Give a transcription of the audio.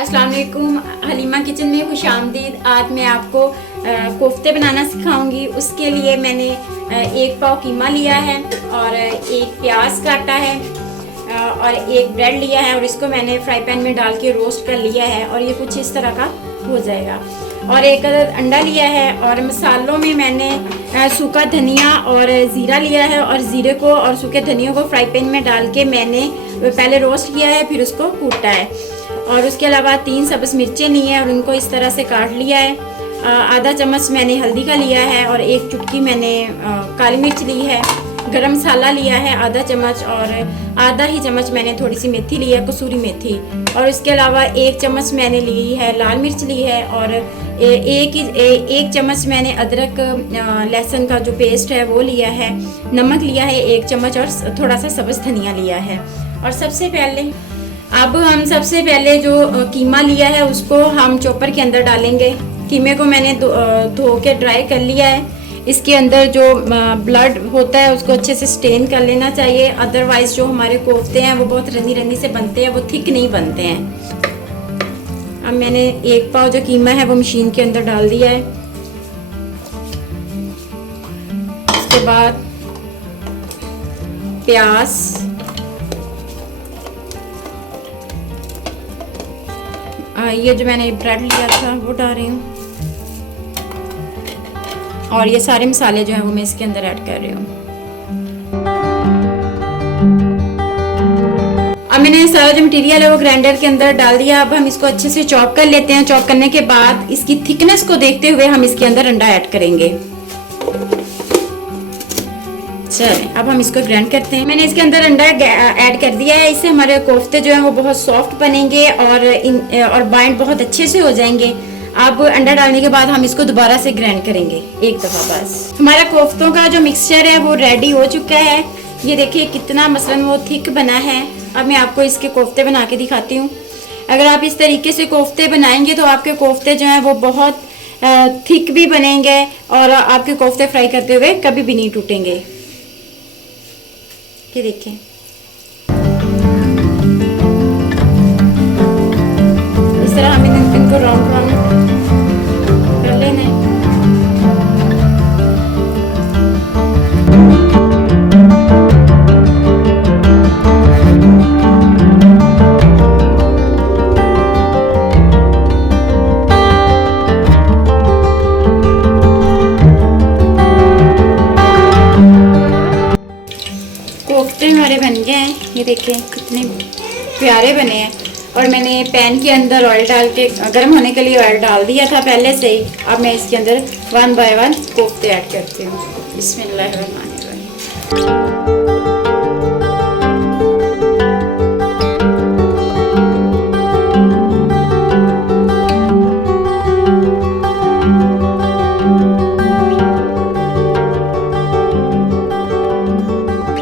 अस्सलाम वालेकुम, हलीमा किचन में खुशामदीद। आज मैं आपको कोफ्ते बनाना सिखाऊंगी। उसके लिए मैंने 1 पाव कीमा लिया है और 1 प्याज काटा है और 1 ब्रेड लिया है और इसको मैंने फ्राई पैन में डाल के रोस्ट कर लिया है और ये कुछ इस तरह का हो जाएगा। और 1 अदद अंडा लिया है और मसालों में मैंने सूखा धनिया और ज़ीरा लिया है और ज़ीरे को और सूखे धनिया को फ्राई पैन में डाल के मैंने पहले रोस्ट किया है, फिर उसको कूटा है। और उसके अलावा 3 सब्ज़ मिर्चें ली हैं और उनको इस तरह से काट लिया है। आधा चम्मच मैंने हल्दी का लिया है और 1 चुटकी मैंने काली मिर्च ली है। गरम मसाला लिया है आधा चम्मच और आधा ही चम्मच मैंने थोड़ी सी मेथी ली है, कसूरी मेथी। और इसके अलावा 1 चम्मच मैंने ली है लाल मिर्च ली है और 1 चम्मच मैंने अदरक लहसुन का जो पेस्ट है वो लिया है। नमक लिया है 1 चम्मच और थोड़ा सा सब्ज़ धनिया लिया है। और सबसे पहले जो कीमा लिया है उसको हम चॉपर के अंदर डालेंगे। कीमे को मैंने धो के ड्राई कर लिया है। इसके अंदर जो ब्लड होता है उसको अच्छे से स्टेन कर लेना चाहिए, अदरवाइज जो हमारे कोफ्ते हैं वो बहुत रनी रनी से बनते हैं, वो थिक नहीं बनते हैं। अब मैंने 1 पाव जो कीमा है वो मशीन के अंदर डाल दिया है। उसके बाद प्याज, ये जो मैंने ब्रेड लिया था वो डाल रही हूँ और ये सारे मसाले जो हैं वो मैं इसके अंदर ऐड कर रही हूँ। अब मैंने सारा जो मटेरियल है वो ग्राइंडर के अंदर डाल दिया। अब हम इसको अच्छे से चॉप कर लेते हैं। चॉप करने के बाद इसकी थिकनेस को देखते हुए हम इसके अंदर अंडा ऐड करेंगे। चलें, अब हम इसको ग्राइंड करते हैं। मैंने इसके अंदर अंडा ऐड कर दिया है। इससे हमारे कोफ्ते जो हैं वो बहुत सॉफ्ट बनेंगे और बाइंड बहुत अच्छे से हो जाएंगे। अब अंडा डालने के बाद हम इसको दोबारा से ग्राइंड करेंगे एक दफ़ा बस। हमारा कोफ्तों का जो मिक्सचर है वो रेडी हो चुका है। ये देखिए कितना मसलन वो थिक बना है। अब मैं आपको इसके कोफ्ते बना के दिखाती हूँ। अगर आप इस तरीके से कोफ्ते बनाएंगे तो आपके कोफ्ते जो हैं वो बहुत थिक भी बनेंगे और आपके कोफ्ते फ्राई करते हुए कभी भी नहीं टूटेंगे। ये देखिए, इस तरह हमें इनको राउंड राउंड कर लेना है। कोफ्ते हमारे बन गए हैं। ये देखें कितने प्यारे बने हैं। और मैंने पैन के अंदर ऑयल डाल के गर्म होने के लिए ऑयल डाल दिया था पहले से ही। अब मैं इसके अंदर 1 बाय 1 कोफ्ते ऐड करती हूँ। बिस्मिल्लाहिर्रहमानिर्रहीम।